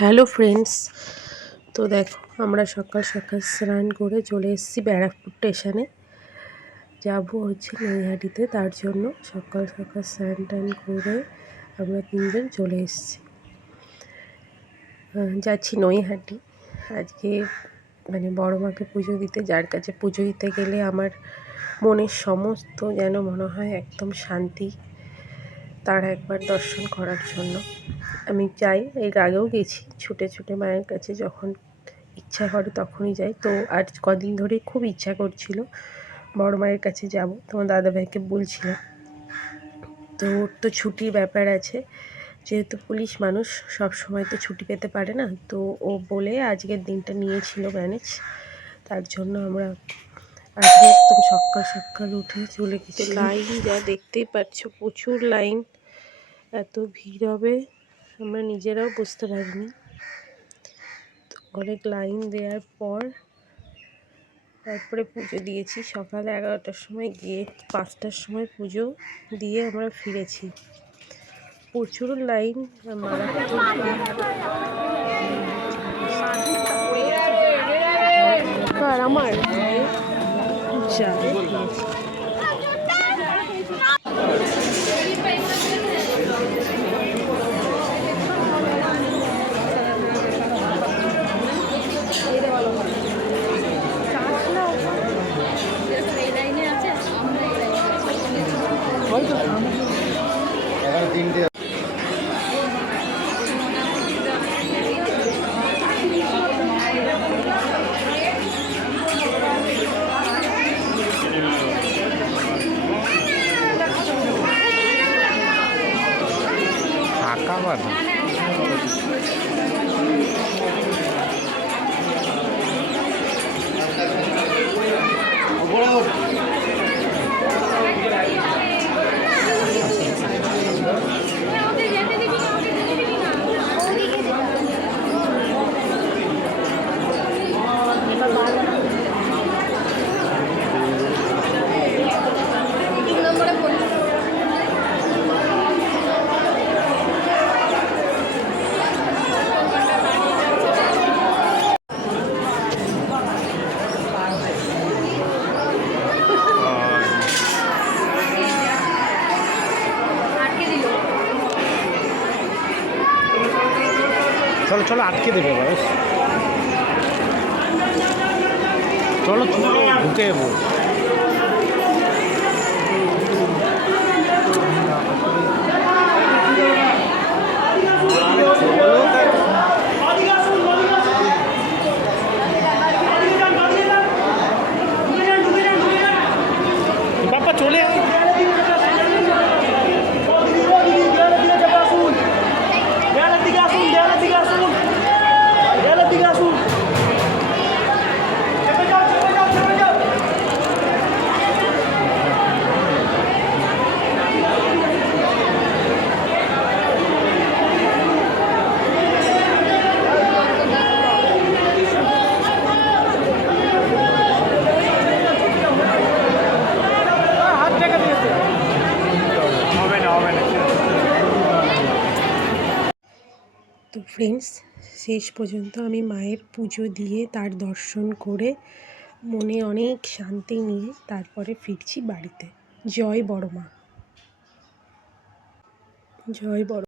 Hello friends, তো দেখো আমরা সকাল সকাল স্নান করে চলে এসেছি ব্যারাকপুর স্টেশনে। যাবো হচ্ছে নৈহাটিতে, তার জন্য সকাল সকাল স্নান টান করে আমরা তিনজন চলে এসেছি। যাচ্ছি নৈহাটি আজকে, মানে বড় মাকে পুজো দিতে, যার কাছে পুজো দিতে গেলে আমার মনের সমস্ত যেন মনে হয় একদম শান্তি, তার একবার দর্শন করার জন্য আমি যাই। এর আগেও গেছি ছুটে ছুটে মায়ের কাছে, যখন ইচ্ছা করে তখনই যাই। তো আজ কদিন ধরেই খুব ইচ্ছা করছিল বড় মায়ের কাছে যাব। তোমার দাদাভাইকে বলছিলাম, তো ওর তো ছুটির ব্যাপার আছে, যেহেতু পুলিশ মানুষ সব সময় তো ছুটি পেতে পারে না। তো ও বলে আজকের দিনটা নিয়েছিল ম্যানেজ, তার জন্য আমরা আজকে একদম সকাল সকাল উঠে চলে গেছি। লাইন যা দেখতেই পাচ্ছ, প্রচুর লাইন, এত ভিড় হবে আমরা নিজেরাও বুঝতে পারিনি। অনেক লাইন দেওয়ার পর তারপরে পুজো দিয়েছি। সকাল 11টার সময় গিয়ে 5টার সময় পুজো দিয়ে আমরা ফিরেছি। প্রচুর লাইন, মারাত্মক আর আমার যা চলো চলো আটকে দেবে এবার, চলো চলো ঢুকে যাবো। বাপ্পা চলে তো ফ্রেন্ডস, শেষ পর্যন্ত আমি মায়ের পুজো দিয়ে তার দর্শন করে মনে অনেক শান্তি নিয়ে তারপরে ফিরছি বাড়িতে। জয় বড় মা, জয় বড়।